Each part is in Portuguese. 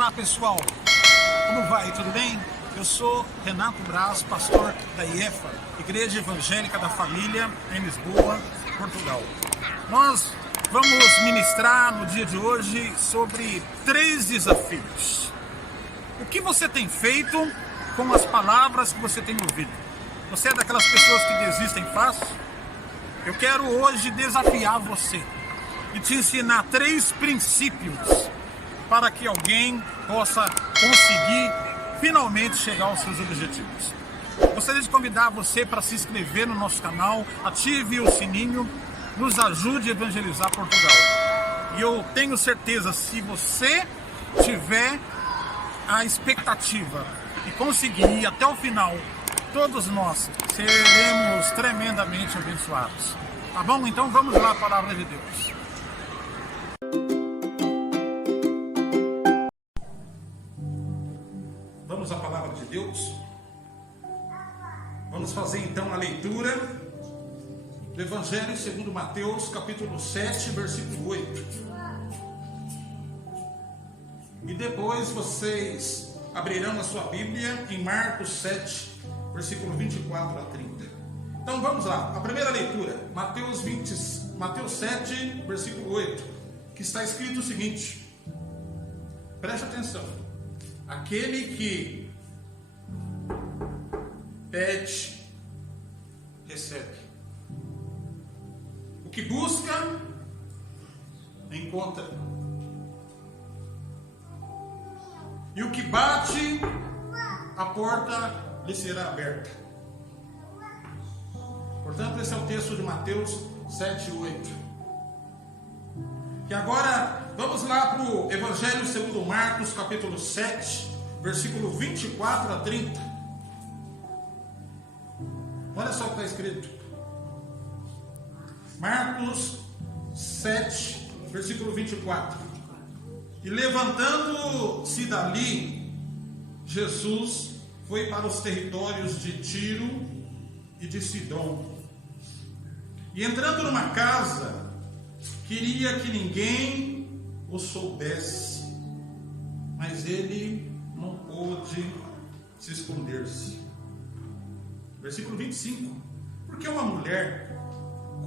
Olá pessoal, como vai? Tudo bem? Eu sou Renato Braz, pastor da IEFA, Igreja Evangélica da Família, em Lisboa, Portugal. Nós vamos ministrar no dia de hoje sobre 3 desafios. O que você tem feito com as palavras que você tem ouvido? Você é daquelas pessoas que desistem fácil? Eu quero hoje desafiar você e te ensinar 3 princípios para que alguém possa conseguir finalmente chegar aos seus objetivos. Gostaria de convidar você para se inscrever no nosso canal, ative o sininho, nos ajude a evangelizar Portugal. E eu tenho certeza, se você tiver a expectativa e conseguir ir até o final, todos nós seremos tremendamente abençoados. Tá bom? Então vamos lá, a palavra de Deus. Vamos à palavra de Deus. Vamos fazer então a leitura do Evangelho segundo Mateus, capítulo 7, versículo 8. E depois vocês abrirão a sua Bíblia em Marcos 7, versículo 24 a 30. Então vamos lá, a primeira leitura, Mateus 7, versículo 8, que está escrito o seguinte: preste atenção. Aquele que pede, recebe. O que busca, encontra. E o que bate, a porta lhe será aberta. Portanto, esse é o texto de Mateus 7, 8. E agora, vamos lá para o Evangelho segundo Marcos, capítulo 7, versículo 24 a 30. Olha só o que está escrito. Marcos 7, versículo 24. E levantando-se dali, Jesus foi para os territórios de Tiro e de Sidom. E entrando numa casa, queria que ninguém o soubesse, mas ele não pôde se esconder-se. Versículo 25. Porque uma mulher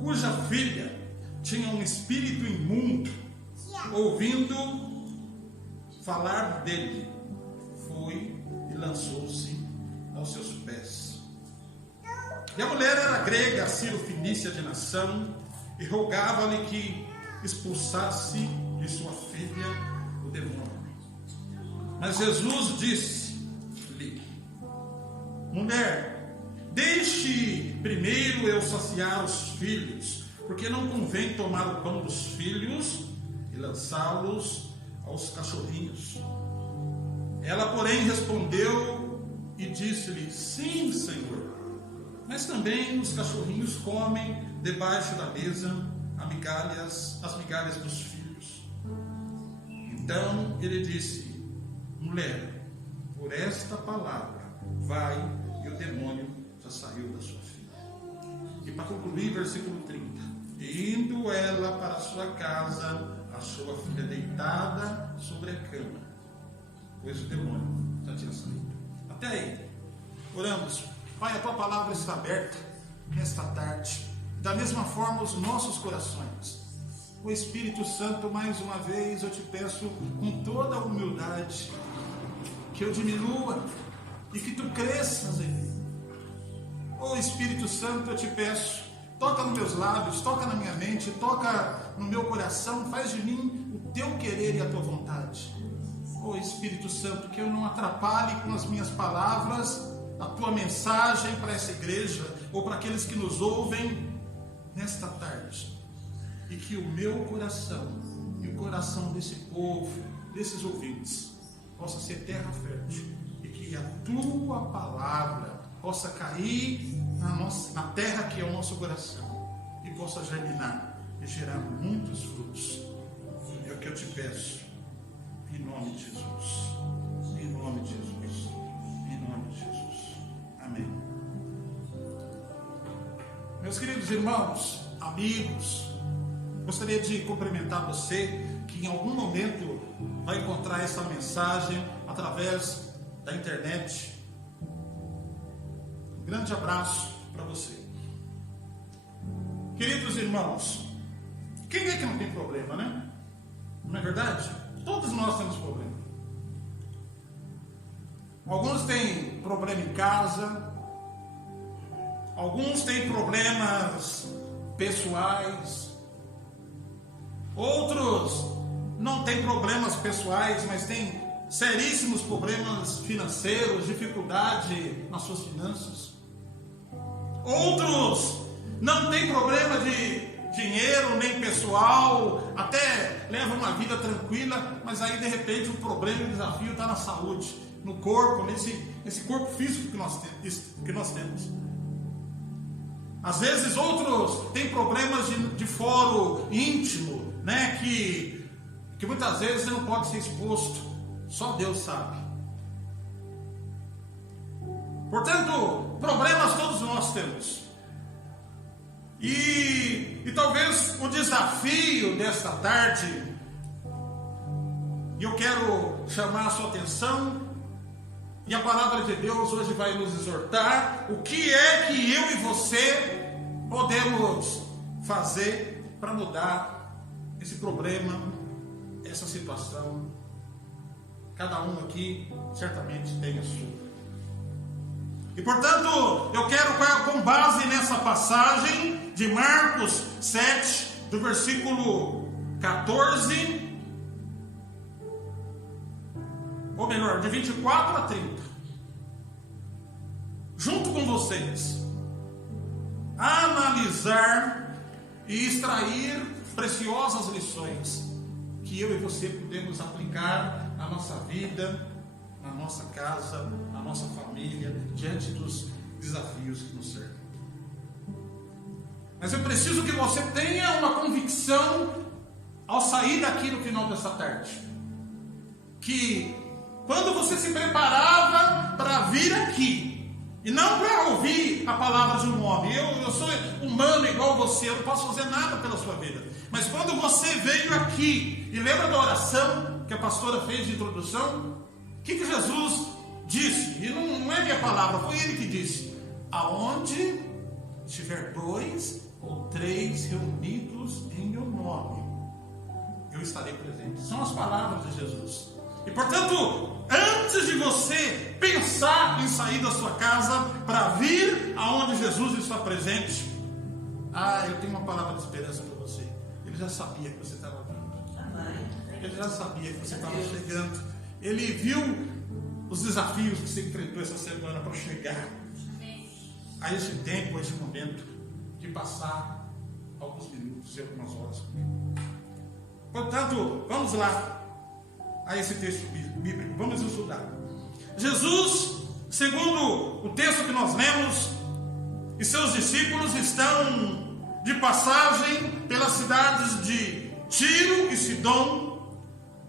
cuja filha tinha um espírito imundo, ouvindo falar dele, foi e lançou-se aos seus pés. E a mulher era grega, Ciro-fenícia de nação, e rogava-lhe que expulsasse de sua filha o demônio. Mas Jesus disse-lhe: mulher, deixe primeiro eu saciar os filhos, porque não convém tomar o pão dos filhos e lançá-los aos cachorrinhos. Ela, porém, respondeu e disse-lhe: sim, Senhor, mas também os cachorrinhos comem debaixo da mesa as migalhas dos filhos. Então ele disse: mulher, por esta palavra, vai, e o demônio já saiu da sua filha. E para concluir, versículo 30. E indo ela para a sua casa, achou a filha deitada sobre a cama, pois o demônio já tinha saído. Até aí. Oramos. Pai, a tua palavra está aberta nesta tarde. Da mesma forma, os nossos corações. O Espírito Santo, mais uma vez, eu te peço com toda a humildade, que eu diminua e que tu cresças em mim. Ó Espírito Santo, eu te peço, toca nos meus lábios, toca na minha mente, toca no meu coração, faz de mim o teu querer e a tua vontade. Ó Espírito Santo, que eu não atrapalhe com as minhas palavras a tua mensagem para essa igreja, ou para aqueles que nos ouvem nesta tarde, e que o meu coração e o coração desse povo, desses ouvintes, possa ser terra fértil, e que a tua palavra possa cair na terra que é o nosso coração, e possa germinar e gerar muitos frutos. É o que eu te peço, em nome de Jesus, em nome de Jesus, em nome de Jesus. Amém. Meus queridos irmãos, amigos, Gostaria de cumprimentar você que em algum momento vai encontrar essa mensagem através da internet. Um grande abraço para você. Queridos irmãos, quem é que não tem problema, né? Não é verdade? Todos nós temos problema. Alguns têm problema em casa, alguns têm problemas pessoais, outros não têm problemas pessoais, mas têm seríssimos problemas financeiros, dificuldade nas suas finanças. Outros não têm problema de dinheiro nem pessoal, até levam uma vida tranquila, mas aí de repente o problema e o desafio está na saúde, no corpo, nesse corpo físico que nós temos. Às vezes outros têm problemas de foro íntimo, né, que muitas vezes não pode ser exposto, só Deus sabe. Portanto, problemas todos nós temos. E talvez o desafio desta tarde, e eu quero chamar a sua atenção, e a palavra de Deus hoje vai nos exortar, o que é que eu e você podemos fazer para mudar esse problema, essa situação. Cada um aqui certamente tem a sua. E portanto, eu quero, com base nessa passagem de Marcos 7, do versículo 14, ou melhor, de 24 a 30, junto com vocês, analisar e extrair preciosas lições que eu e você podemos aplicar na nossa vida, na nossa casa, na nossa família, diante dos desafios que nos cercam. Mas eu preciso que você tenha uma convicção ao sair daqui no final dessa tarde, que quando você se preparava para vir aqui, e não para ouvir a palavra de um homem, eu sou humano igual você, eu não posso fazer nada pela sua vida, mas quando você veio aqui, e lembra da oração que a pastora fez de introdução? O que Jesus disse? E não é minha palavra, foi ele que disse: aonde estiver 2 ou 3 reunidos em meu nome, eu estarei presente. São as palavras de Jesus. E portanto, antes de você pensar em sair da sua casa para vir aonde Jesus está presente, eu tenho uma palavra de esperança para você. Ele já sabia que você estava vindo. Ele já sabia que você estava chegando. Ele viu os desafios que você enfrentou essa semana para chegar a esse tempo, a esse momento de passar alguns minutos e algumas horas comigo. Portanto, vamos lá a esse texto bíblico, vamos estudar. Jesus, segundo o texto que nós lemos, e seus discípulos estão de passagem pelas cidades de Tiro e Sidom,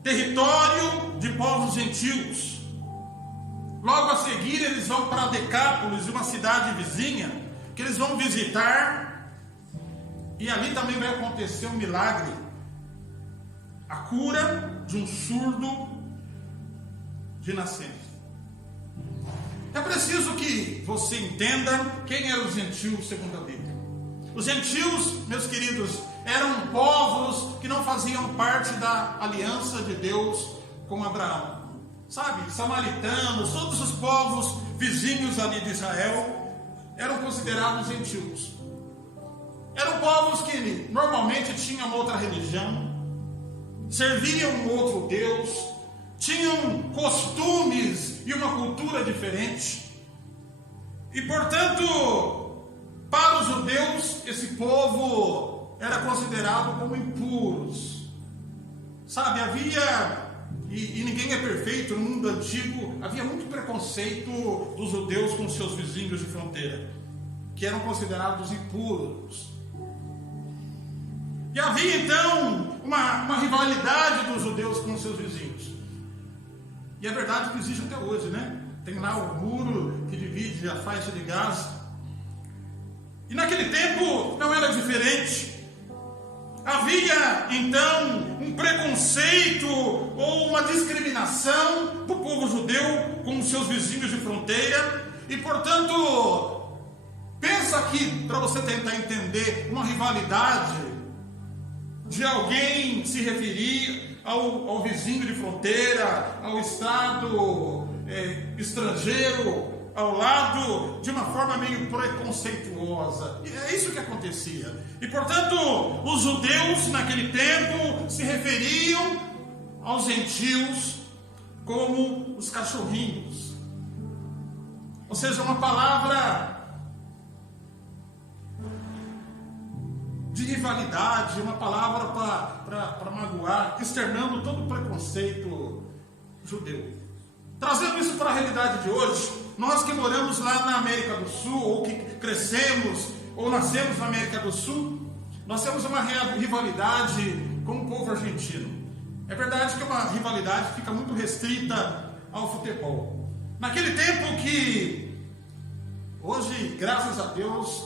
território de povos gentios. Logo a seguir eles vão para Decápolis, uma cidade vizinha, que eles vão visitar, e ali também vai acontecer um milagre, a cura de um surdo de nascença. É preciso que você entenda quem eram os gentios segundo a Bíblia. Os gentios, meus queridos, eram povos que não faziam parte da aliança de Deus com Abraão. Sabe, samaritanos, todos os povos vizinhos ali de Israel eram considerados gentios. Eram povos que normalmente tinham outra religião, serviam um outro Deus, tinham costumes e uma cultura diferente. E portanto, para os judeus, esse povo era considerado como impuros. Sabe, havia, e ninguém é perfeito no mundo antigo, havia muito preconceito dos judeus com seus vizinhos de fronteira, que eram considerados impuros. E havia então uma rivalidade dos judeus com seus vizinhos. E é verdade que existe até hoje, né? Tem lá o muro que divide a faixa de Gaza. E naquele tempo não era diferente. Havia então um preconceito ou uma discriminação do povo judeu com os seus vizinhos de fronteira, e portanto, pensa aqui para você tentar entender uma rivalidade de alguém se referir ao vizinho de fronteira, ao estado estrangeiro ao lado, de uma forma meio preconceituosa. É isso que acontecia. E portanto, os judeus naquele tempo se referiam aos gentios como os cachorrinhos. Ou seja, uma palavra de rivalidade, uma palavra para magoar, externando todo o preconceito judeu. Trazendo isso para a realidade de hoje, nós que moramos lá na América do Sul, ou que crescemos, ou nascemos na América do Sul, nós temos uma rivalidade com o povo argentino. É verdade que é uma rivalidade que fica muito restrita ao futebol. Naquele tempo que, hoje, graças a Deus,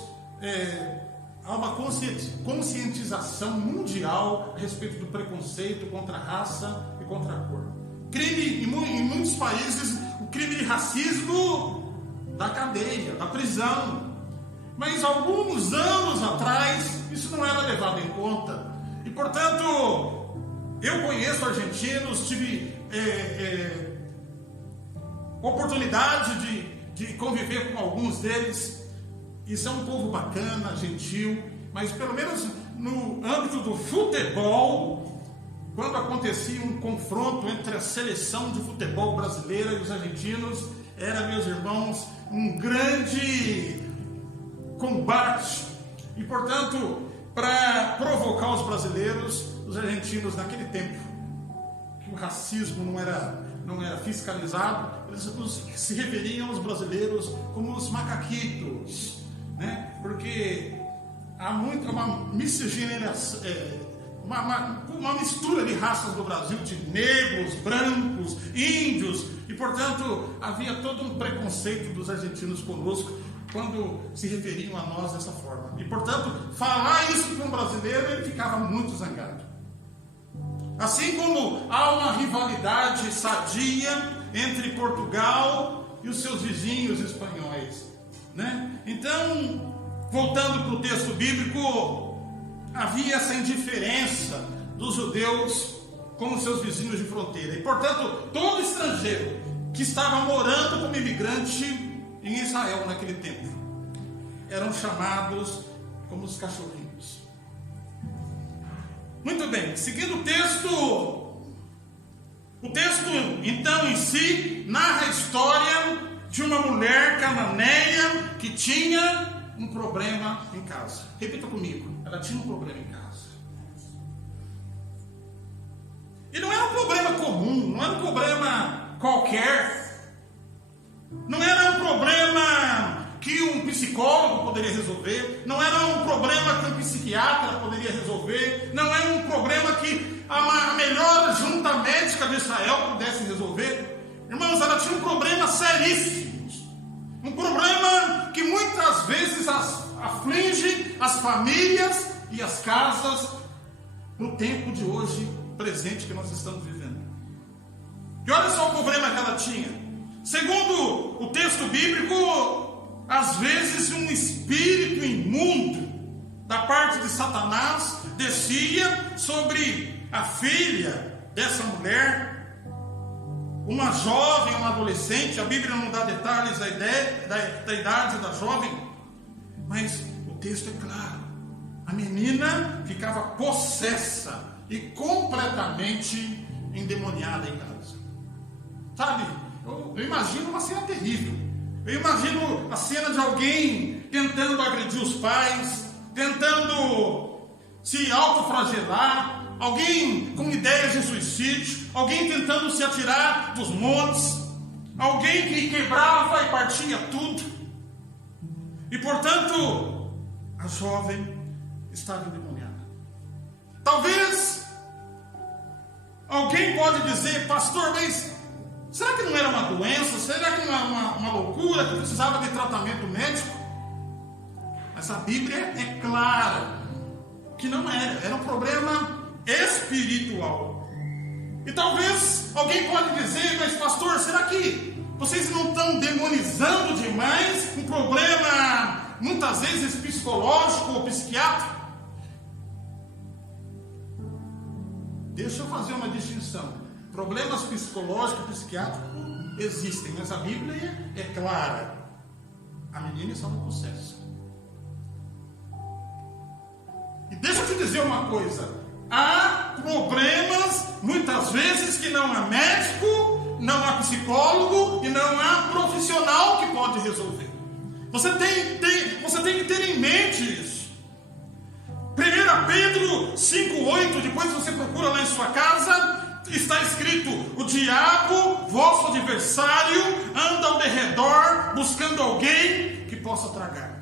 há uma conscientização mundial a respeito do preconceito contra a raça e contra a cor. Crime, em muitos países, o crime de racismo da cadeia, da prisão. Mas alguns anos atrás, isso não era levado em conta. E, portanto, eu conheço argentinos, tive oportunidade de conviver com alguns deles. E são um povo bacana, gentil, mas pelo menos no âmbito do futebol, quando acontecia um confronto entre a seleção de futebol brasileira e os argentinos, era, meus irmãos, um grande combate. E, portanto, para provocar os brasileiros, os argentinos, naquele tempo, que o racismo não era fiscalizado, eles se referiam aos brasileiros como os macaquitos, né? Porque há uma miscigenação, uma mistura de raças do Brasil, de negros, brancos, índios, e portanto havia todo um preconceito dos argentinos conosco quando se referiam a nós dessa forma. E portanto, falar isso para um brasileiro, ele ficava muito zangado. Assim como há uma rivalidade sadia entre Portugal e os seus vizinhos espanhóis, né? Então, voltando para o texto bíblico, havia essa indiferença dos judeus com os seus vizinhos de fronteira. E, portanto, todo estrangeiro que estava morando como imigrante em Israel naquele tempo eram chamados como os cachorrinhos. Muito bem, seguindo o texto então em si narra a história de uma mulher cananeia que tinha um problema em casa. Repita comigo, ela tinha um problema em casa. E não era um problema comum, não era um problema qualquer, não era um problema que um psicólogo poderia resolver, não era um problema que um psiquiatra poderia resolver, não era um problema que a melhor junta médica de Israel pudesse resolver. Irmãos, ela tinha um problema seríssimo, um problema que muitas vezes aflige as famílias e as casas no tempo de hoje presente que nós estamos vivendo. E olha só o problema que ela tinha. Segundo o texto bíblico, às vezes um espírito imundo da parte de Satanás descia sobre a filha dessa mulher, uma jovem, uma adolescente. A Bíblia não dá detalhes da idade da jovem, mas o texto é claro. A menina ficava possessa e completamente endemoniada em casa. Sabe, eu imagino uma cena terrível. Eu imagino a cena de alguém tentando agredir os pais, tentando se autoflagelar, alguém com ideias de suicídio, alguém tentando se atirar dos montes, alguém que quebrava e partia tudo. E portanto, a jovem estava endemoniada. Talvez alguém pode dizer: pastor, mas será que não era uma doença? Será que não era uma loucura que precisava de tratamento médico? Mas a Bíblia é clara. que não era um problema espiritual. E talvez alguém pode dizer, mas pastor, será que vocês não estão demonizando demais um problema, muitas vezes psicológico ou psiquiátrico? Deixa eu fazer uma distinção. Problemas psicológicos e psiquiátricos existem, mas a Bíblia é clara. A menina está no processo. E deixa eu te dizer uma coisa. Há problemas, muitas vezes, que não há médico, não há psicólogo e não há profissional que pode resolver. Você tem que ter em mente isso. 1 Pedro 5,8, depois você procura lá em sua casa, está escrito: o diabo, vosso adversário, anda ao derredor buscando alguém que possa tragar.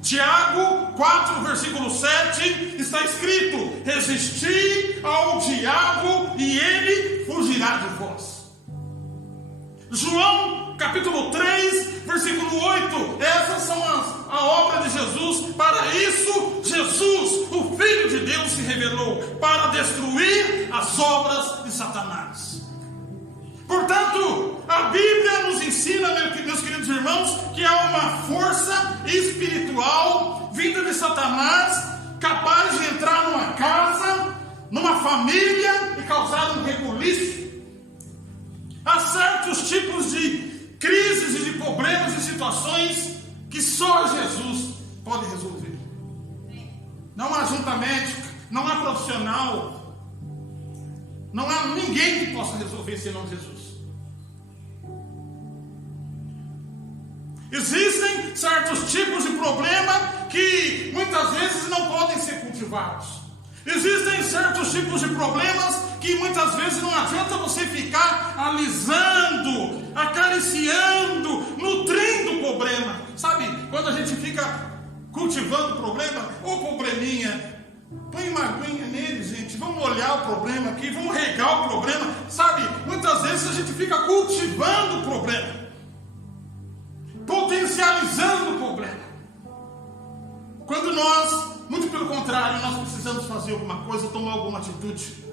Tiago 4, versículo 7, está escrito: resisti ao diabo e ele fugirá de vós. João capítulo 3, versículo 8, essas são a obra de Jesus. Para isso Jesus, o Filho de Deus, se revelou, para destruir as obras de Satanás. Portanto, a Bíblia nos ensina, meus queridos irmãos, que há uma força espiritual vinda de Satanás, capaz de entrar numa casa, numa família e causar um rebuliço. Há certos tipos de crises e de problemas e situações que só Jesus pode resolver. Não há junta médica, não há profissional, não há ninguém que possa resolver senão Jesus. Existem certos tipos de problema que muitas vezes não podem ser cultivados. Existem certos tipos de problemas que muitas vezes não adianta você ficar alisando, acariciando, nutrindo o problema. Sabe, quando a gente fica cultivando o problema, ou probleminha, põe uma aguinha nele, gente, vamos olhar o problema aqui, vamos regar o problema. Sabe, muitas vezes a gente fica cultivando o problema, potencializando o problema, quando nós, muito pelo contrário, nós precisamos fazer alguma coisa, tomar alguma atitude.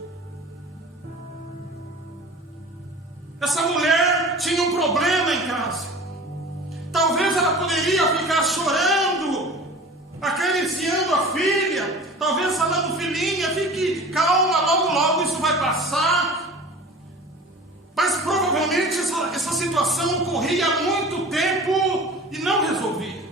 Essa mulher tinha um problema em casa. Talvez ela poderia ficar chorando, acariciando a filha, talvez falando: filhinha, fique calma, logo logo isso vai passar. Mas provavelmente essa situação ocorria há muito tempo e não resolvia.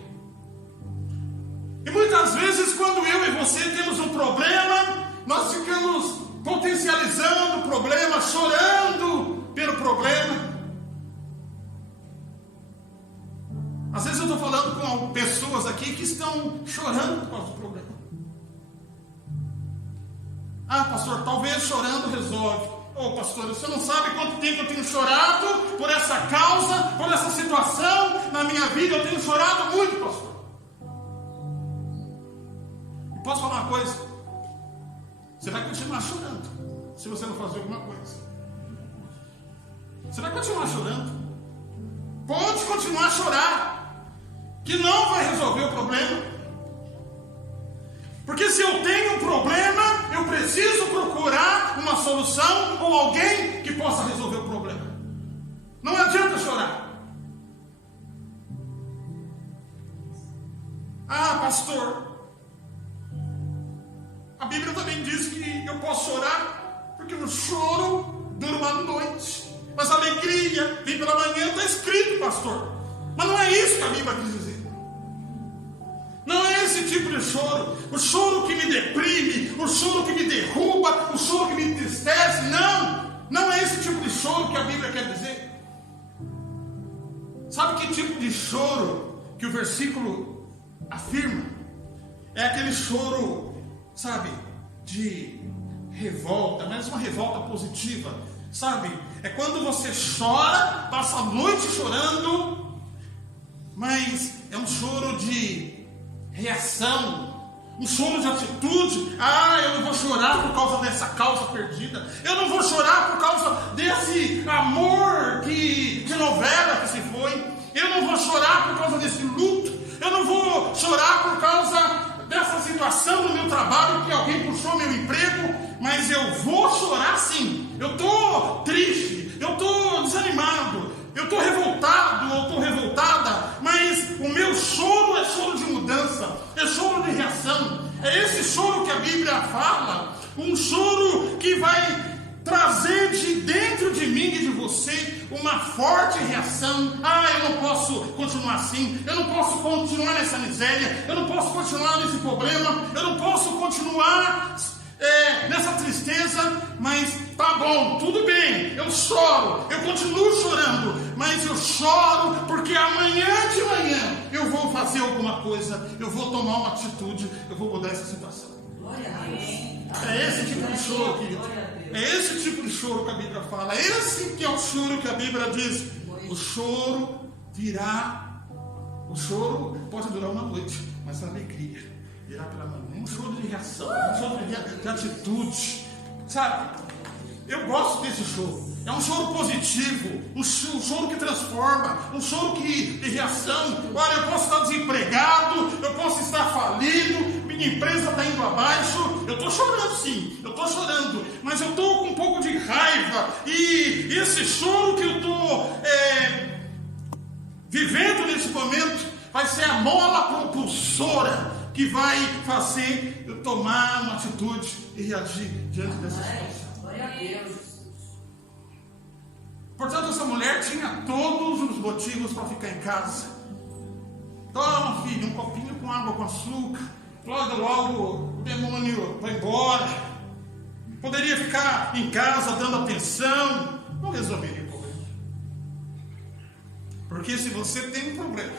E muitas vezes, quando eu e você temos um problema, nós ficamos potencializando o problema, chorando pelo problema. Às vezes eu estou falando com pessoas aqui que estão chorando por causa do problema. Ah, pastor, talvez chorando resolve. Oh, pastor, você não sabe quanto tempo eu tenho chorado por essa causa, por essa situação na minha vida. Eu tenho chorado muito, pastor. E posso falar uma coisa? Você vai continuar chorando se você não fazer alguma coisa. Você vai continuar chorando. Pode continuar a chorar, que não vai resolver o problema. Porque se eu tenho um problema, eu preciso procurar uma solução ou alguém que possa resolver o problema. Não adianta chorar. Ah, pastor, a Bíblia também diz que eu posso chorar, porque o choro dura uma noite, mas a alegria vem pela manhã. Está escrito, pastor. Mas não é isso que a Bíblia quis dizer. Não é esse tipo de choro, o choro que me deprime, o choro que me derruba, o choro que me entristece. Não é esse tipo de choro que a Bíblia quer dizer. Sabe que tipo de choro que o versículo afirma? É aquele choro, sabe, de revolta, mas uma revolta positiva, sabe? É quando você chora, passa a noite chorando, mas é um choro de reação, um choro de atitude. Ah, eu não vou chorar por causa dessa causa perdida, eu não vou chorar por causa desse amor de novela que se foi, eu não vou chorar por causa desse luto, eu não vou chorar por causa nessa situação no meu trabalho que alguém puxou meu emprego, mas eu vou chorar sim. Eu estou triste, eu estou desanimado, eu estou revoltado ou estou revoltada, mas o meu choro é choro de mudança, é choro de reação. É esse choro que a Bíblia fala, um choro que vai trazer de dentro de mim e de você uma forte reação. Eu não posso continuar assim, eu não posso continuar nessa miséria, eu não posso continuar nesse problema, eu não posso continuar nessa tristeza, mas tá bom, tudo bem, eu choro, eu continuo chorando, mas eu choro porque amanhã de manhã eu vou fazer alguma coisa, eu vou tomar uma atitude, eu vou mudar essa situação. Glória a Deus. É esse tipo de choro, querido. É esse tipo de choro que a Bíblia fala. É esse que é o choro que a Bíblia diz. O choro virá. O choro pode durar uma noite, mas a alegria virá pela manhã. Um choro de reação, um choro de atitude. Sabe? Eu gosto desse choro. É um choro positivo, um choro que transforma, um choro de reação. Olha, eu posso estar desempregado, eu posso estar falido, minha empresa está indo abaixo. Eu estou chorando sim, eu estou chorando, mas eu estou com um pouco de raiva. E esse choro que eu estou vivendo nesse momento vai ser a mola propulsora que vai fazer eu tomar uma atitude e reagir diante dessa situação. Glória a Deus. Portanto, essa mulher tinha todos os motivos para ficar em casa. Toma, filho, um copinho com água com açúcar. Logo o demônio vai embora. Poderia ficar em casa dando atenção. Não resolveria o problema. Porque se você tem um problema,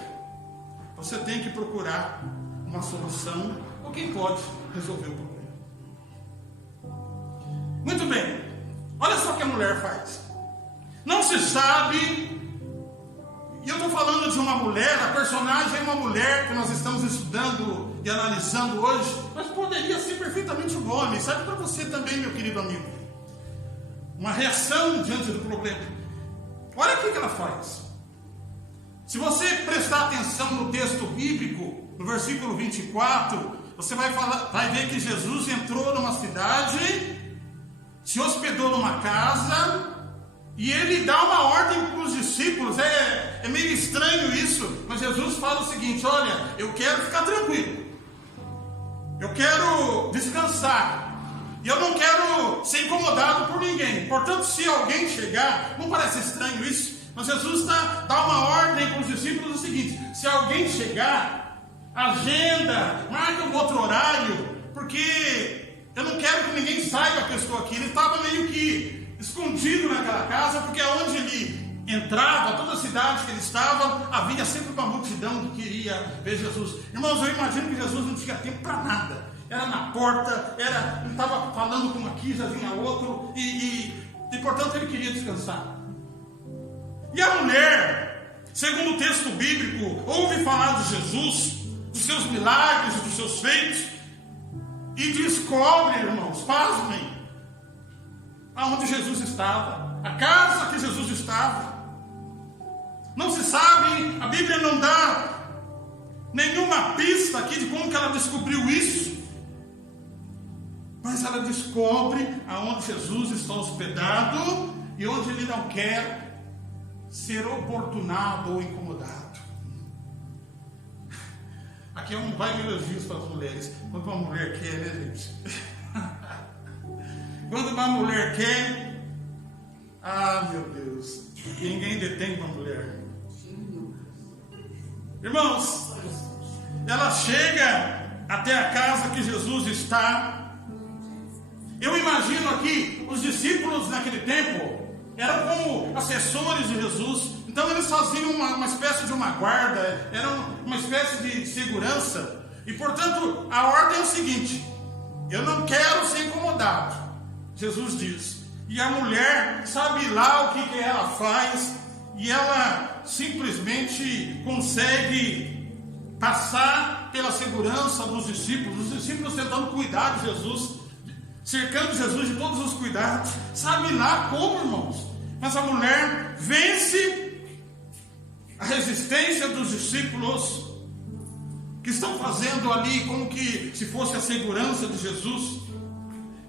você tem que procurar uma solução ou quem pode resolver o problema. Muito bem. Olha só o que a mulher faz. Não se sabe, e eu estou falando de uma mulher, a personagem é uma mulher que nós estamos estudando e analisando hoje, mas poderia ser perfeitamente um homem. Sabe para você também, meu querido amigo? Uma reação diante do problema. Olha o que ela faz. Se você prestar atenção no texto bíblico, no versículo 24, você vai ver que Jesus entrou numa cidade, se hospedou numa casa, e ele dá uma ordem para os discípulos. É meio estranho isso, mas Jesus fala o seguinte: olha, eu quero ficar tranquilo, eu quero descansar, e eu não quero ser incomodado por ninguém. Portanto, se alguém chegar, não parece estranho isso, mas Jesus dá uma ordem para os discípulos o seguinte: se alguém chegar, agenda, marca um outro horário, porque eu não quero que ninguém saiba que eu estou aqui. Ele estava meio que escondido naquela casa, porque onde ele entrava, toda a cidade que ele estava, havia sempre uma multidão que queria ver Jesus. Irmãos, eu imagino que Jesus não tinha tempo para nada. Era na porta, ele estava falando com um aqui, já vinha outro, e portanto ele queria descansar. E a mulher, segundo o texto bíblico, ouve falar de Jesus, dos seus milagres, dos seus feitos, e descobre, irmãos, pasmem, aonde Jesus estava, a casa que Jesus estava. Não se sabe, a Bíblia não dá nenhuma pista aqui de como que ela descobriu isso, mas ela descobre aonde Jesus está hospedado e onde ele não quer ser oportunado ou incomodado. Aqui é um baile de elogios para as mulheres. Quando uma mulher quer, né, gente? Quando uma mulher quer, meu Deus, ninguém detém uma mulher. Irmãos, ela chega até a casa que Jesus está. Eu imagino aqui, os discípulos naquele tempo eram como assessores de Jesus. Então eles faziam uma espécie de uma guarda, era uma espécie de segurança. E portanto, a ordem é o seguinte: eu não quero ser incomodado, Jesus diz. E a mulher sabe lá o que ela faz, e ela simplesmente consegue passar pela segurança dos discípulos, os discípulos tentando cuidar de Jesus, cercando Jesus de todos os cuidados. Sabe lá como, irmãos? Mas a mulher vence a resistência dos discípulos, que estão fazendo ali como que se fosse a segurança de Jesus,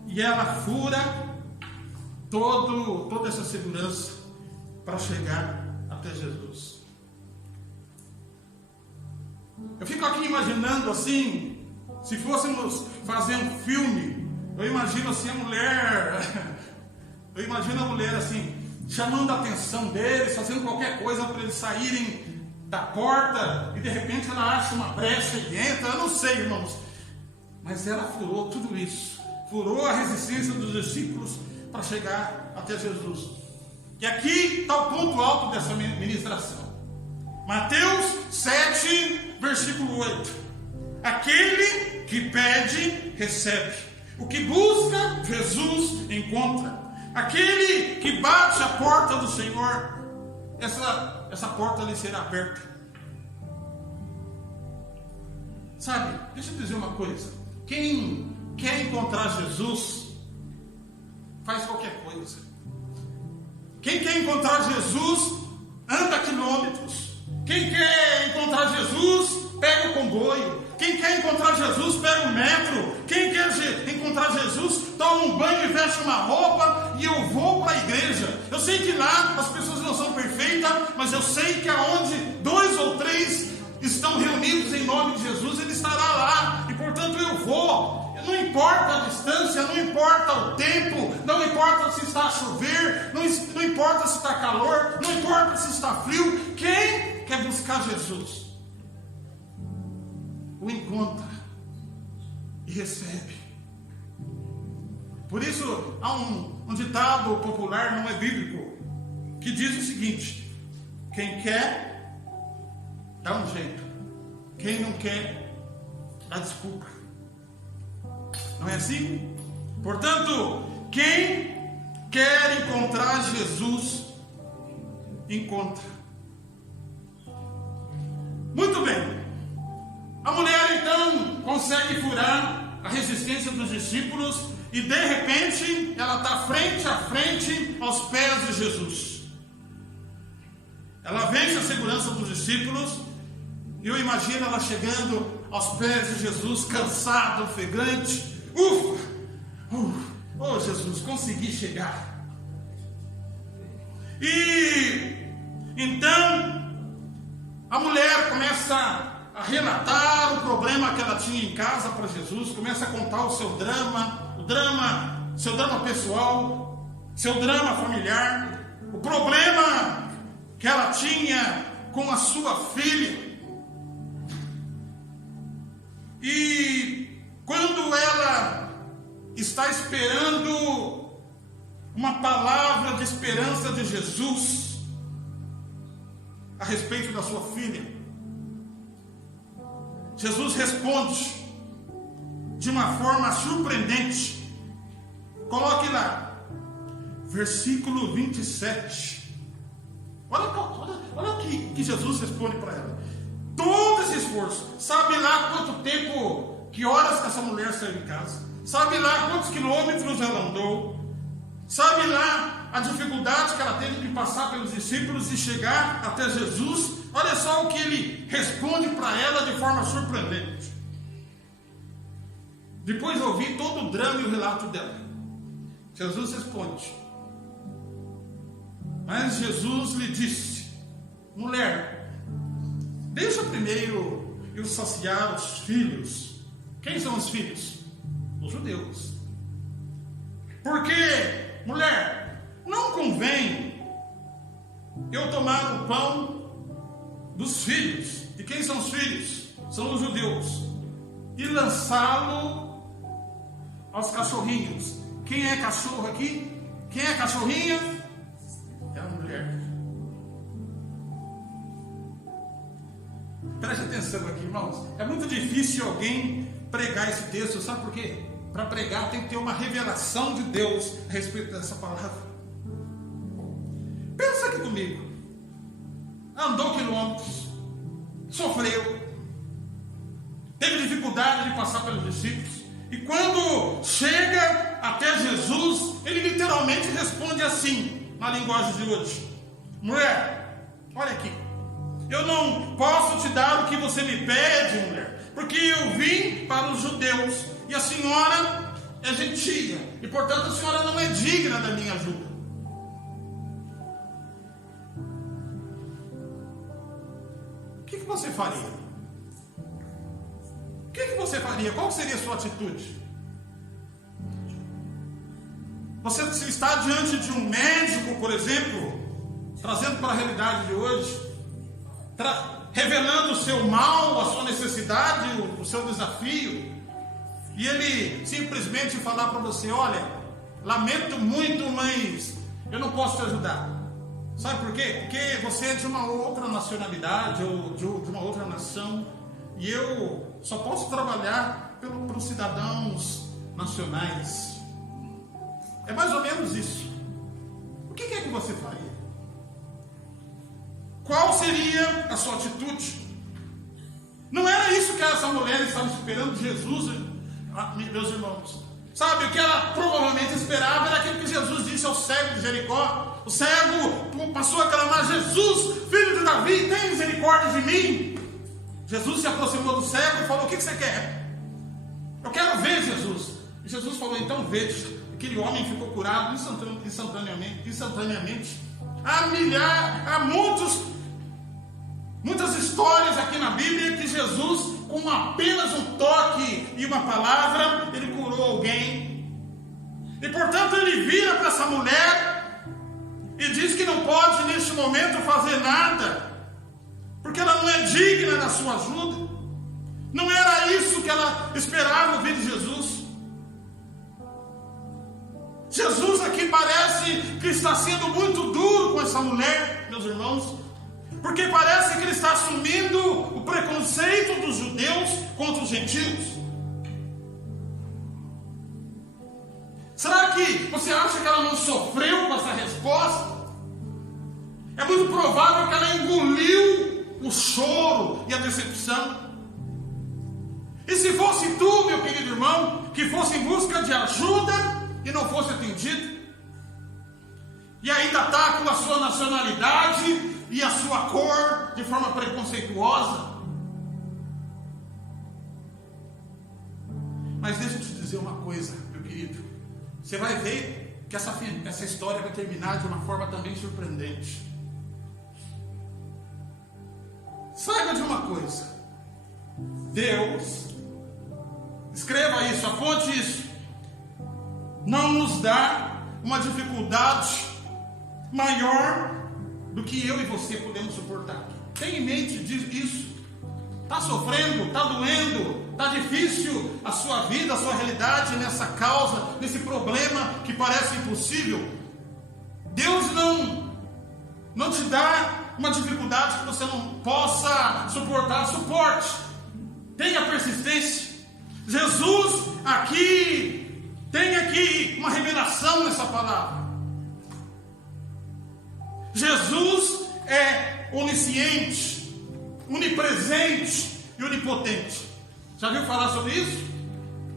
e ela fura toda essa segurança para chegar até Jesus. Eu fico aqui imaginando assim, se fôssemos fazer um filme, eu imagino assim a mulher assim, chamando a atenção deles, fazendo qualquer coisa para eles saírem da porta, e de repente ela acha uma brecha e entra, eu não sei, irmãos, mas ela furou tudo isso, furou a resistência dos discípulos para chegar até Jesus. E aqui está o ponto alto dessa ministração. Mateus 7, versículo 8. Aquele que pede, recebe. O que busca, Jesus encontra. Aquele que bate a porta do Senhor, essa porta lhe será aberta. Sabe, deixa eu dizer uma coisa. Quem quer encontrar Jesus, faz qualquer coisa. Quem quer encontrar Jesus, anda quilômetros. Quem quer encontrar Jesus, pega o comboio. Quem quer encontrar Jesus, pega o metro. Quem quer encontrar Jesus, toma um banho e veste uma roupa e eu vou para a igreja. Eu sei que lá as pessoas não são perfeitas, mas eu sei que aonde 2 ou 3 estão reunidos em nome de Jesus, Ele estará lá. E portanto eu vou. Não importa a distância, não importa o tempo, não importa se está a chover, não importa se está calor, não importa se está frio. Quem quer buscar Jesus, o encontra e recebe. Por isso há um ditado popular, não é bíblico, que diz o seguinte: quem quer, dá um jeito. Quem não quer, dá desculpa. Não é assim? Portanto, quem quer encontrar Jesus, encontra. Muito bem. A mulher então consegue furar a resistência dos discípulos e de repente ela está frente a frente aos pés de Jesus. Ela vence a segurança dos discípulos e eu imagino ela chegando aos pés de Jesus, cansada, ofegante. Oh Jesus, consegui chegar. E então a mulher começa a relatar o problema que ela tinha em casa para Jesus, começa a contar o seu drama, seu drama pessoal, seu drama familiar, o problema que ela tinha com a sua filha. E quando ela está esperando uma palavra de esperança de Jesus a respeito da sua filha, Jesus responde de uma forma surpreendente. Coloque lá, versículo 27. Olha aqui que Jesus responde para ela. Todo esse esforço, sabe lá quanto tempo, que horas que essa mulher saiu de casa, sabe lá quantos quilômetros ela andou, sabe lá a dificuldade que ela teve de passar pelos discípulos e chegar até Jesus. Olha só o que ele responde para ela de forma surpreendente. Depois de ouvir todo o drama e o relato dela, Jesus responde: mas Jesus lhe disse: mulher, deixa primeiro eu saciar os filhos. Quem são os filhos? Os judeus. Porque, mulher, não convém eu tomar o pão dos filhos. E quem são os filhos? São os judeus. E lançá-lo aos cachorrinhos. Quem é cachorro aqui? Quem é cachorrinha? É a mulher. Preste atenção aqui, irmãos. É muito difícil alguém pregar esse texto. Sabe por quê? Para pregar tem que ter uma revelação de Deus a respeito dessa palavra. Pensa aqui comigo. Andou quilômetros, sofreu, teve dificuldade de passar pelos discípulos, e quando chega até Jesus, ele literalmente responde assim, na linguagem de hoje: mulher, olha aqui, eu não posso te dar o que você me pede, mulher, porque eu vim para os judeus e a senhora é gentia, e portanto a senhora não é digna da minha ajuda. O que você faria? O que você faria? Qual seria a sua atitude? Você está diante de um médico, por exemplo, trazendo para a realidade de hoje, revelando o seu mal, a sua necessidade, o seu desafio, e ele simplesmente falar para você: olha, lamento muito, mas eu não posso te ajudar. Sabe por quê? Porque você é de uma outra nacionalidade ou de uma outra nação, e eu só posso trabalhar pelos cidadãos nacionais. É mais ou menos isso. O que é que você faria? Qual seria a sua atitude? Não era isso que essa mulher estava esperando de Jesus, meus irmãos. Sabe, o que ela provavelmente esperava era aquilo que Jesus disse ao cego de Jericó. O cego passou a clamar: Jesus, filho de Davi, tem misericórdia de mim. Jesus se aproximou do cego e falou: o que você quer? Eu quero ver, Jesus. E Jesus falou: então veja. Aquele homem ficou curado instantaneamente. Há muitas histórias aqui na Bíblia que Jesus, com apenas um toque e uma palavra, ele curou alguém. E portanto ele vira para essa mulher e diz que não pode neste momento fazer nada, porque ela não é digna da sua ajuda. Não era isso que ela esperava ouvir de Jesus. Jesus aqui parece que está sendo muito duro com essa mulher, meus irmãos, porque parece que ele está assumindo o preconceito dos judeus contra os gentios. Será que você acha que ela não sofreu com essa resposta? É muito provável que ela engoliu o choro e a decepção. E se fosse tu, meu querido irmão, que fosse em busca de ajuda e não fosse atendido, e ainda está com a sua nacionalidade e a sua cor de forma preconceituosa. Mas deixa eu te dizer uma coisa, meu querido, você vai ver que essa história vai terminar de uma forma também surpreendente. Saiba de uma coisa: Deus, escreva isso, aponte isso, não nos dá uma dificuldade maior do que eu e você podemos suportar. Tenha em mente isso. Está sofrendo, está doendo, está difícil a sua vida, a sua realidade nessa causa, nesse problema que parece impossível. Deus não te dá uma dificuldade que você não possa suportar. Suporte, tenha persistência. Jesus tem aqui uma revelação nessa palavra. Jesus é onisciente, onipresente e onipotente. Já viu falar sobre isso?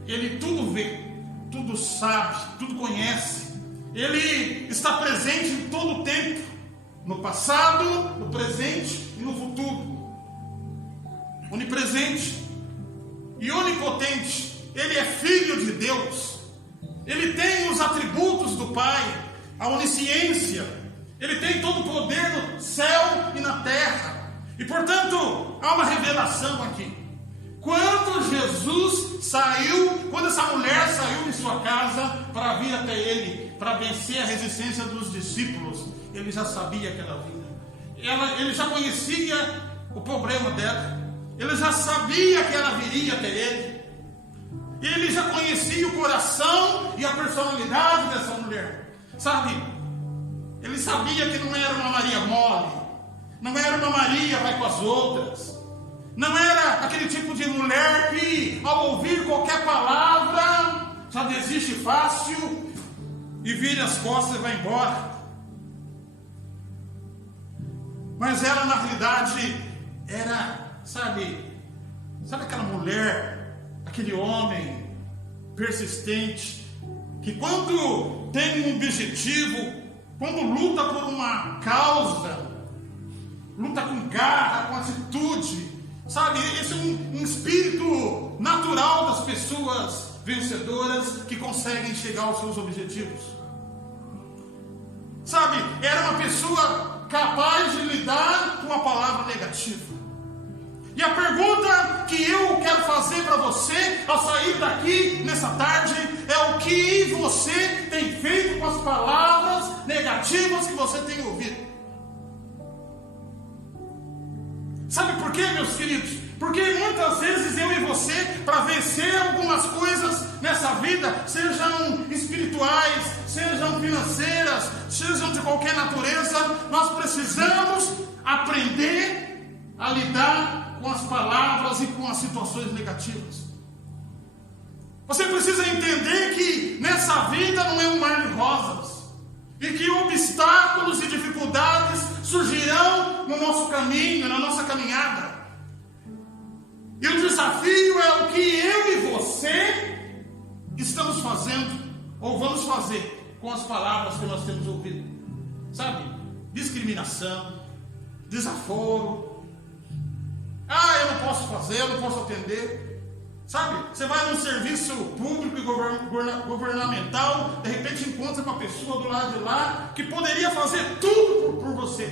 Ele tudo vê, tudo sabe, tudo conhece. Ele está presente em todo o tempo, no passado, no presente e no futuro. Onipresente e onipotente. Ele é filho de Deus. Ele tem os atributos do Pai, a onisciência. Ele tem todo o poder no céu e na terra. E portanto, há uma revelação aqui. Quando essa mulher saiu de sua casa para vir até ele, para vencer a resistência dos discípulos, ele já sabia que ela vinha. Ele já conhecia o problema dela. Ele já sabia que ela viria até ele. Ele já conhecia o coração e a personalidade dessa mulher. Sabe? Ele sabia que não era uma Maria mole, não era uma Maria vai com as outras, não era aquele tipo de mulher que ao ouvir qualquer palavra já desiste fácil e vira as costas e vai embora. Mas ela na realidade era, sabe aquela mulher, aquele homem persistente, que quando tem um objetivo, quando luta por uma causa, luta com garra, com atitude, Sabe, esse é um espírito natural das pessoas vencedoras que conseguem chegar aos seus objetivos. Sabe, era uma pessoa capaz de lidar com a palavra negativa. E a pergunta que eu quero fazer para você ao sair daqui nessa tarde é: o que você tem feito com as palavras negativas que você tem ouvido? Sabe por quê, meus queridos? Porque muitas vezes eu e você, para vencer algumas coisas nessa vida, sejam espirituais, sejam financeiras, sejam de qualquer natureza, nós precisamos aprender a lidar com as palavras e com as situações negativas. Você precisa entender que nessa vida não é um mar de rosas, e que obstáculos e dificuldades surgirão no nosso caminho, na nossa caminhada. E o desafio é o que eu e você estamos fazendo, ou vamos fazer, com as palavras que nós temos ouvido. Sabe? Discriminação, desaforo. Eu não posso fazer, eu não posso atender. Sabe? Você vai num serviço público e governamental, de repente encontra uma pessoa do lado de lá que poderia fazer tudo por você.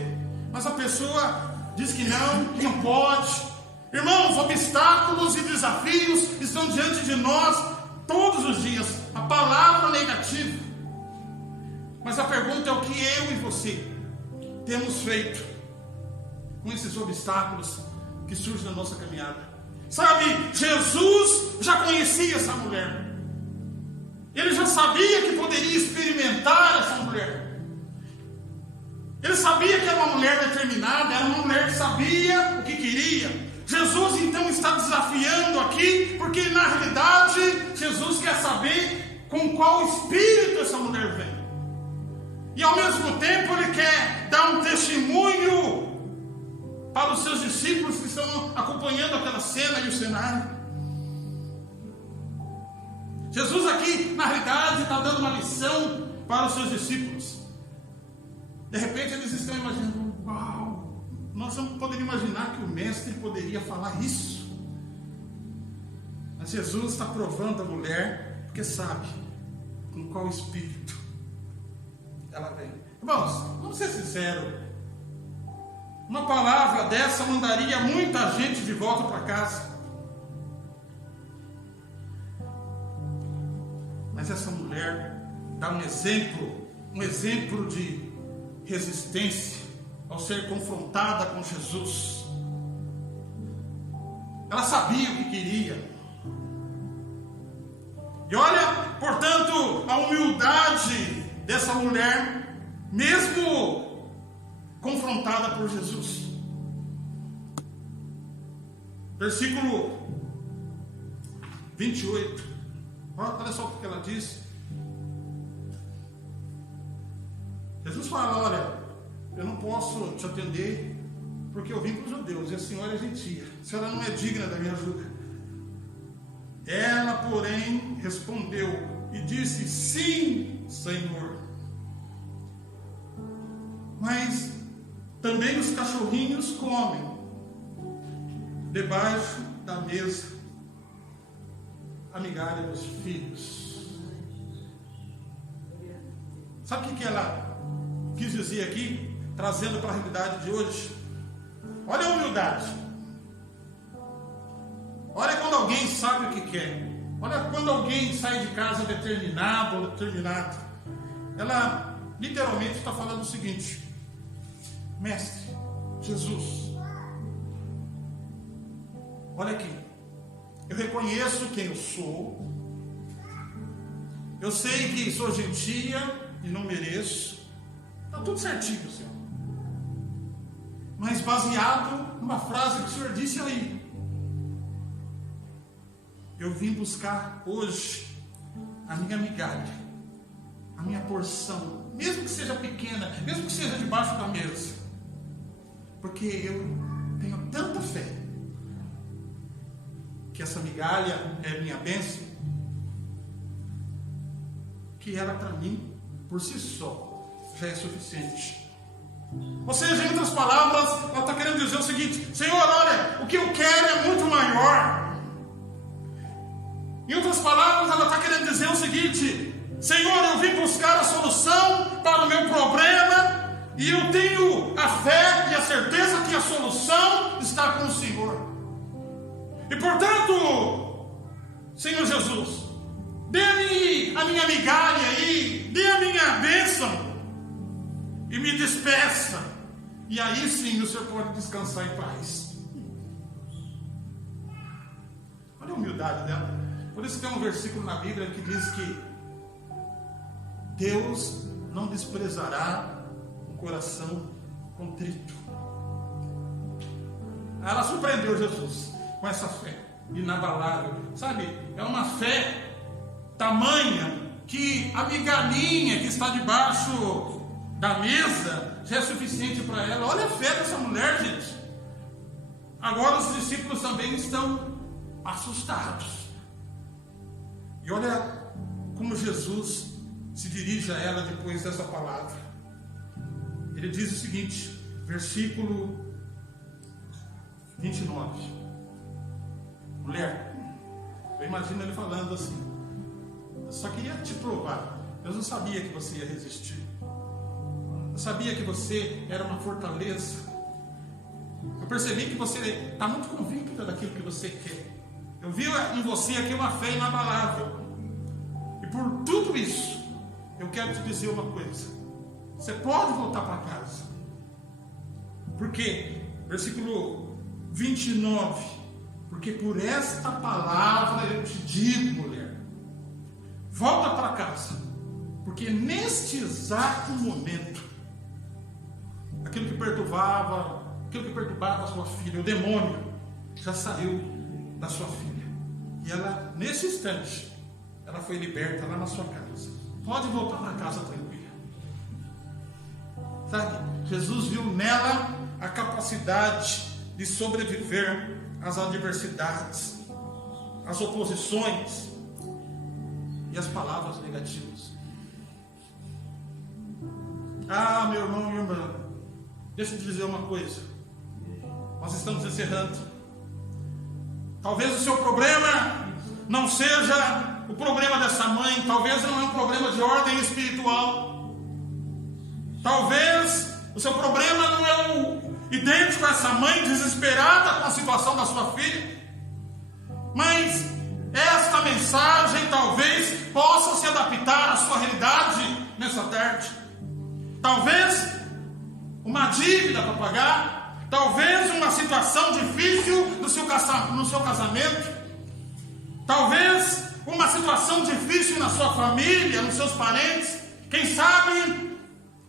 Mas a pessoa diz que não pode. Irmãos, obstáculos e desafios estão diante de nós todos os dias. A palavra negativa. Mas a pergunta é: o que eu e você temos feito com esses obstáculos que surgem na nossa caminhada? Sabe, Jesus já conhecia essa mulher. Ele já sabia que poderia experimentar essa mulher. Ele sabia que era uma mulher determinada, era uma mulher que sabia o que queria. Jesus então está desafiando aqui, porque na realidade Jesus quer saber com qual espírito essa mulher vem. E ao mesmo tempo ele quer dar um testemunho para os seus discípulos que estão acompanhando aquela cena e o cenário. Jesus aqui, na realidade, está dando uma lição para os seus discípulos. De repente eles estão imaginando: uau, nós não poderíamos imaginar que o mestre poderia falar isso. Mas Jesus está provando a mulher, porque sabe com qual espírito ela vem. Irmãos, vamos ser sinceros. Uma palavra dessa mandaria muita gente de volta para casa. Mas essa mulher dá um exemplo de resistência ao ser confrontada com Jesus. Ela sabia o que queria. E olha, portanto, a humildade dessa mulher, mesmo confrontada por Jesus. Versículo 28. Olha só o que ela diz. Jesus fala: olha, eu não posso te atender porque eu vim para os judeus e a senhora é gentia. A senhora não é digna da minha ajuda. Ela, porém, respondeu e disse: sim, Senhor. Mas também os cachorrinhos comem debaixo da mesa a migalha dos filhos. Sabe o que ela quis dizer aqui, trazendo para a realidade de hoje? Olha a humildade. Olha quando alguém sabe o que quer. Olha quando alguém sai de casa determinado ou determinado. Ela literalmente está falando o seguinte: Mestre, Jesus, olha aqui, eu reconheço quem eu sou, eu sei que sou gentia e não mereço, está tudo certinho, Senhor, mas baseado numa frase que o Senhor disse aí, eu vim buscar hoje a minha migalha, a minha porção, mesmo que seja pequena, mesmo que seja debaixo da mesa, porque eu tenho tanta fé que essa migalha é minha bênção, que ela para mim, por si só, já é suficiente. Ou seja, em outras palavras, ela está querendo dizer o seguinte: Senhor, olha, o que eu quero é muito maior. Em outras palavras, ela está querendo dizer o seguinte: Senhor, eu vim buscar a solução para o meu problema, e eu tenho a fé e a certeza que a solução está com o Senhor. E portanto, Senhor Jesus, dê-me a minha migalha aí, dê a minha bênção e me despeça. E aí sim o Senhor pode descansar em paz. Olha a humildade dela. Por isso tem um versículo na Bíblia que diz que Deus não desprezará um coração contrito. Ela surpreendeu Jesus com essa fé inabalável. Sabe, é uma fé tamanha que a migalhinha que está debaixo da mesa já é suficiente para ela. Olha a fé dessa mulher, gente. Agora os discípulos também estão assustados. E olha como Jesus se dirige a ela depois dessa palavra. Ele diz o seguinte, versículo 29. Mulher, eu imagino ele falando assim: eu só queria te provar. Eu não sabia que você ia resistir. Eu sabia que você era uma fortaleza. Eu percebi que você está muito convicta daquilo que você quer. Eu vi em você aqui uma fé inabalável. E por tudo isso, eu quero te dizer uma coisa: você pode voltar para casa. Porque, versículo 29, porque por esta palavra eu te digo, mulher, volta para casa. Porque neste exato momento, aquilo que perturbava a sua filha, o demônio, já saiu da sua filha. E ela, nesse instante, ela foi liberta lá na sua casa. Pode voltar para casa tranquila. Sabe, Jesus viu nela a capacidade de sobreviver às adversidades, às oposições e às palavras negativas. Ah, meu irmão e minha irmã, deixa eu te dizer uma coisa. Nós estamos encerrando. Talvez o seu problema não seja o problema dessa mãe. Talvez não é um problema de ordem espiritual. Talvez o seu problema não é idêntico a essa mãe desesperada com a situação da sua filha. Mas esta mensagem talvez possa se adaptar à sua realidade nessa tarde. Talvez uma dívida para pagar, talvez uma situação difícil no seu casamento, talvez uma situação difícil na sua família, nos seus parentes, quem sabe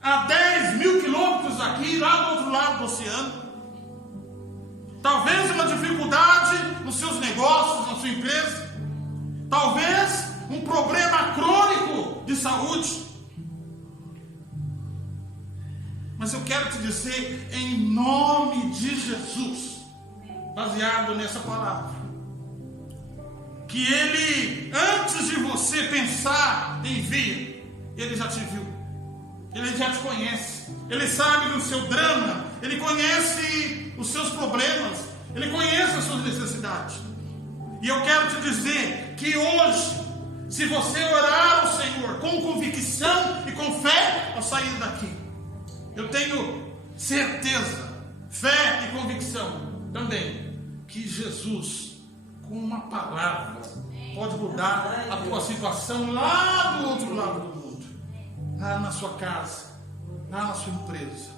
a 10.000 quilômetros daqui, lá do outro lado do oceano. Talvez uma dificuldade nos seus negócios, na sua empresa, talvez um problema crônico de saúde. Mas eu quero te dizer, em nome de Jesus, baseado nessa palavra, que Ele, antes de você pensar em vir, Ele já te viu, Ele já te conhece, Ele sabe do seu drama, Ele conhece os seus problemas, Ele conhece as suas necessidades. E eu quero te dizer que hoje, se você orar ao Senhor com convicção e com fé ao sair daqui, eu tenho certeza, fé e convicção também, que Jesus, com uma palavra, pode mudar a tua situação lá do outro lado do mundo, lá na sua casa, lá na sua empresa,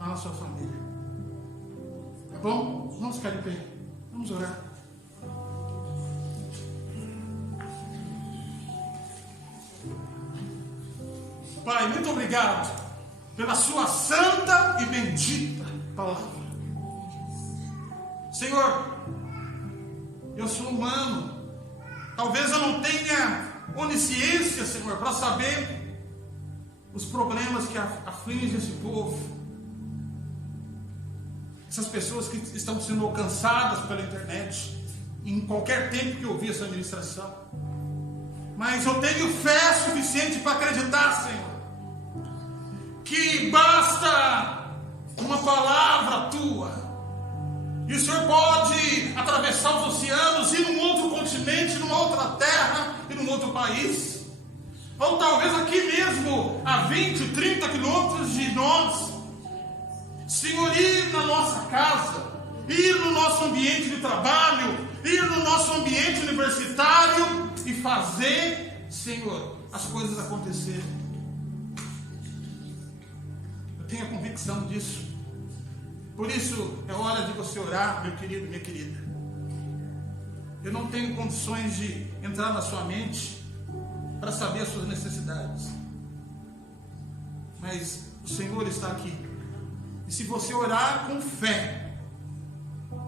lá na sua família. Tá bom? Vamos ficar de pé, vamos orar. Pai, muito obrigado pela sua santa e bendita palavra. Senhor, eu sou humano, talvez eu não tenha onisciência, Senhor, para saber os problemas que afligem esse povo, essas pessoas que estão sendo alcançadas pela internet, em qualquer tempo que eu ouvir essa ministração. Mas eu tenho fé suficiente para acreditar, Senhor, que basta uma palavra tua. E o Senhor pode atravessar os oceanos, ir num outro continente, numa outra terra e num outro país. Ou talvez aqui mesmo, a 20, 30 quilômetros de nós. Senhor, ir na nossa casa, ir no nosso ambiente de trabalho, ir no nosso ambiente universitário e fazer, Senhor, as coisas acontecerem. Eu tenho a convicção disso. Por isso é hora de você orar, meu querido, minha querida. Eu não tenho condições de entrar na sua mente para saber as suas necessidades. Mas o Senhor está aqui. E se você orar com fé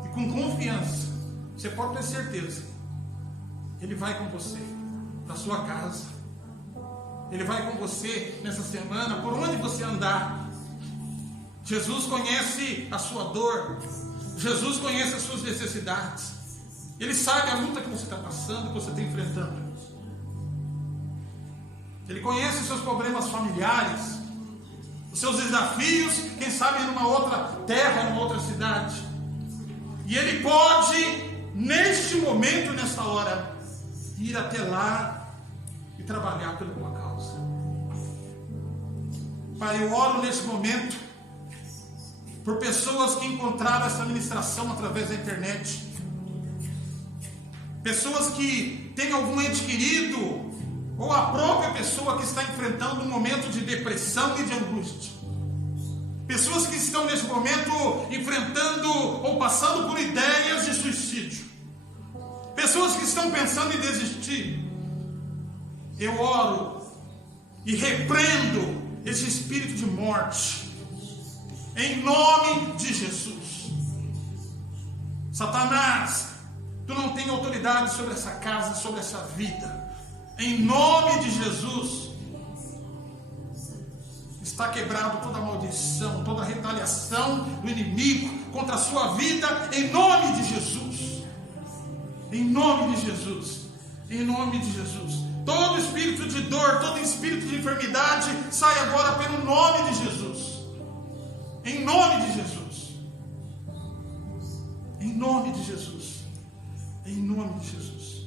e com confiança, você pode ter certeza, Ele vai com você para sua casa. Ele vai com você nessa semana, por onde você andar. Jesus conhece a sua dor. Jesus conhece as suas necessidades. Ele sabe a luta que você está passando, que você está enfrentando. Ele conhece os seus problemas familiares, os seus desafios, quem sabe numa outra terra, numa outra cidade. E Ele pode, neste momento, nesta hora, ir até lá e trabalhar pela tua causa. Pai, eu oro neste momento por pessoas que encontraram essa ministração através da internet. Pessoas que têm algum ente querido, ou a própria pessoa que está enfrentando um momento de depressão e de angústia. Pessoas que estão neste momento enfrentando ou passando por ideias de suicídio. Pessoas que estão pensando em desistir. Eu oro e repreendo esse espírito de morte. Em nome de Jesus. Satanás, tu não tem autoridade sobre essa casa, sobre essa vida. Em nome de Jesus, está quebrado toda maldição, toda retaliação do inimigo contra a sua vida, em nome de Jesus. Em nome de Jesus. Em nome de Jesus. Todo espírito de dor, todo espírito de enfermidade, sai agora pelo nome de Jesus. Em nome de Jesus. Em nome de Jesus. Em nome de Jesus.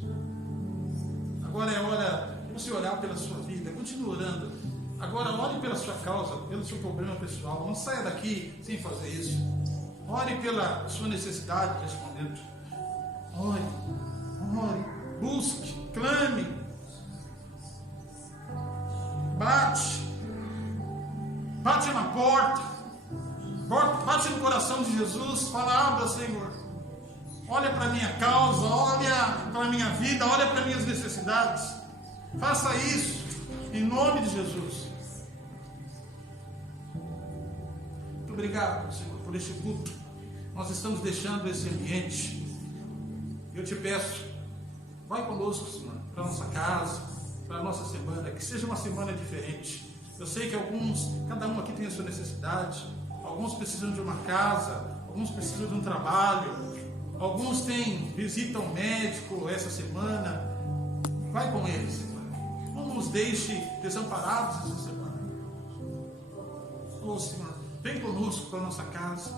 Agora é hora de você orar pela sua vida. Continue orando. Agora ore pela sua causa, pelo seu problema pessoal. Não saia daqui sem fazer isso. Ore pela sua necessidade neste momento. Ore. Busque. Clame. Bate na porta. Bate no coração de Jesus, fala, abra, Senhor. Olha para a minha causa, olha para a minha vida, olha para as minhas necessidades. Faça isso, em nome de Jesus. Muito obrigado, Senhor, por este culto. Nós estamos deixando esse ambiente. Eu te peço, vai conosco, Senhor, para a nossa casa, para a nossa semana, que seja uma semana diferente. Eu sei que cada um aqui tem a sua necessidade. Alguns precisam de uma casa, alguns precisam de um trabalho, alguns têm visita ao médico essa semana. Vai com eles, Senhor. Não nos deixe desamparados essa semana. Senhor, vem conosco para a nossa casa.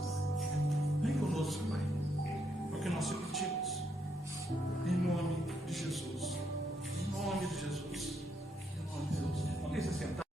Vem conosco, Pai. É o que nós te pedimos. Em nome de Jesus. Em nome de Jesus. Em nome de Jesus. Podem se sentar.